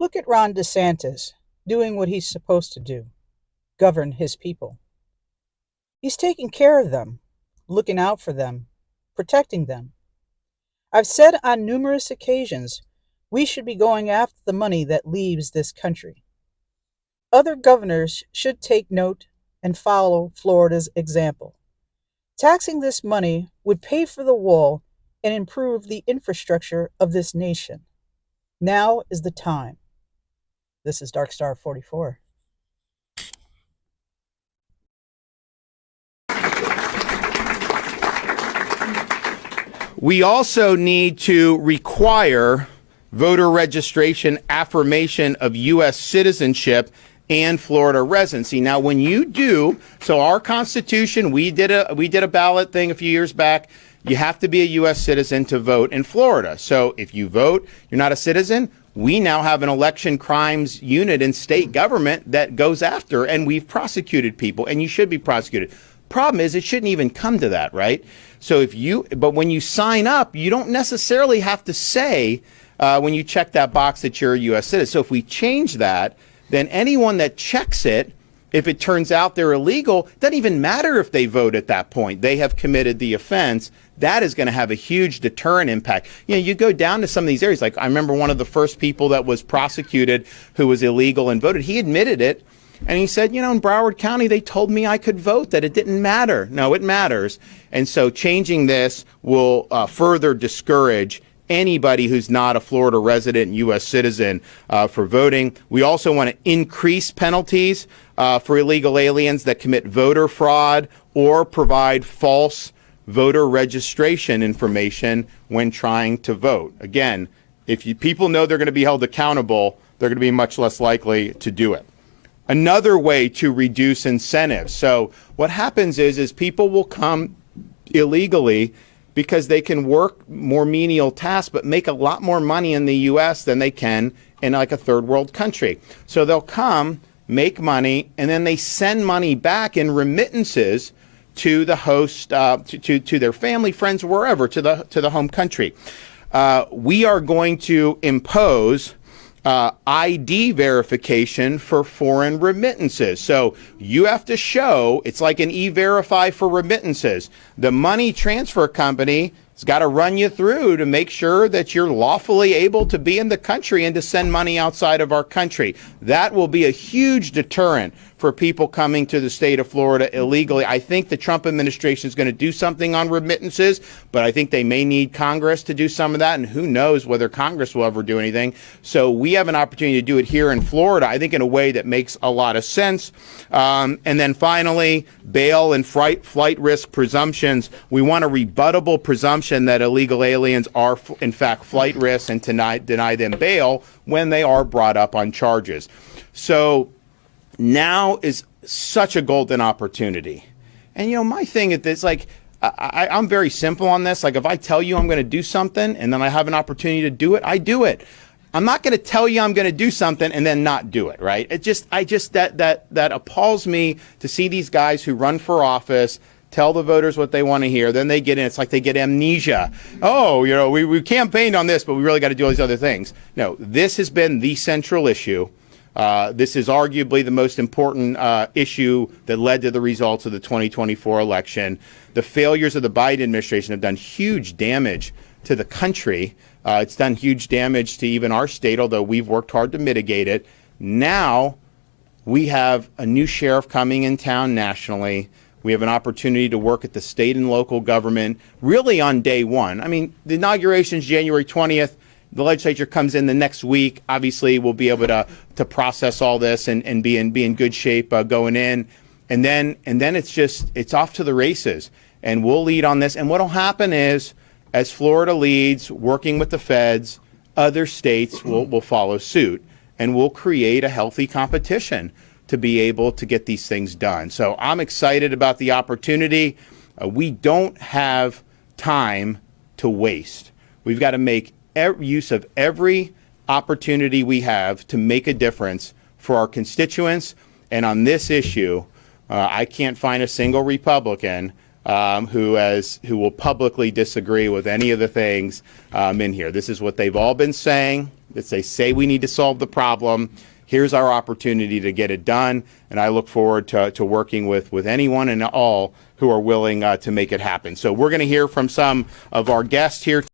Look at Ron DeSantis doing what he's supposed to do, govern his people. He's taking care of them, looking out for them, protecting them. I've said on numerous occasions we should be going after the money that leaves this country. Other governors should take note and follow Florida's example. Taxing this money would pay for the wall and improve the infrastructure of this nation. Now is the time. This is Darkstar 44. We also need to require voter registration affirmation of U.S. citizenship and Florida residency. Now, when you do, so our Constitution, we did a ballot thing a few years back. You have to be a U.S. citizen to vote in Florida. So if you vote, you're not a citizen. We now have an election crimes unit in state government that goes after, and we've prosecuted people, and you should be prosecuted. Problem is, it shouldn't even come to that, right? So but when you sign up, you don't necessarily have to say when you check that box that you're a U.S. citizen. So if we change that, then anyone that checks it, if it turns out they're illegal, it doesn't even matter if they vote at that point. They have committed the offense. That is going to have a huge deterrent impact. You know, you go down to some of these areas. Like I remember one of the first people that was prosecuted who was illegal and voted. He admitted it. And he said, you know, in Broward County, they told me I could vote, that it didn't matter. No, it matters. And so changing this will further discourage anybody who's not a Florida resident and U.S. citizen for voting. We also want to increase penalties for illegal aliens that commit voter fraud or provide false voter registration information when trying to vote. Again, if people know they're going to be held accountable, they're going to be much less likely to do it. Another way to reduce incentives. So what happens is people will come illegally because they can work more menial tasks but make a lot more money in the U.S. than they can in like a third world country. So they'll come, make money, and then they send money back in remittances to the host, to their family, friends, wherever, to the home country. We are going to impose ID verification for foreign remittances. So you have to show, it's like an E-Verify for remittances. The money transfer company has got to run you through to make sure that you're lawfully able to be in the country and to send money outside of our country. That will be a huge deterrent for people coming to the state of Florida illegally. I think the Trump administration is going to do something on remittances, but I think they may need Congress to do some of that, and who knows whether Congress will ever do anything. So we have an opportunity to do it here in Florida, I think in a way that makes a lot of sense. And then finally, bail and flight risk presumptions. We want a rebuttable presumption that illegal aliens are in fact flight risks and to deny them bail when they are brought up on charges. So now is such a golden opportunity. And, you know, my thing is this, like, I'm very simple on this. Like, if I tell you I'm going to do something and then I have an opportunity to do it, I do it. I'm not going to tell you I'm going to do something and then not do it, right? That appalls me to see these guys who run for office tell the voters what they want to hear. Then they get in. It's like they get amnesia. Oh, you know, we campaigned on this, but we really got to do all these other things. No, this has been the central issue. This is arguably the most important issue that led to the results of the 2024 election. The failures of the Biden administration have done huge damage to the country. It's done huge damage to even our state, although we've worked hard to mitigate it. Now we have a new sheriff coming in town nationally. We have an opportunity to work at the state and local government really on day one. I mean, the inauguration is January 20th. The legislature comes in the next week. Obviously, we'll be able to process all this and be in good shape going in. And then it's off to the races. And we'll lead on this. And what will happen is, as Florida leads, working with the feds, other states will follow suit. And we'll create a healthy competition to be able to get these things done. So I'm excited about the opportunity. We don't have time to waste. We've got to make use of every opportunity we have to make a difference for our constituents. And on this issue, I can't find a single Republican who will publicly disagree with any of the things in here. This is what they've all been saying. They say we need to solve the problem. Here's our opportunity to get it done, and I look forward to working with anyone and all who are willing to make it happen. So we're going to hear from some of our guests here.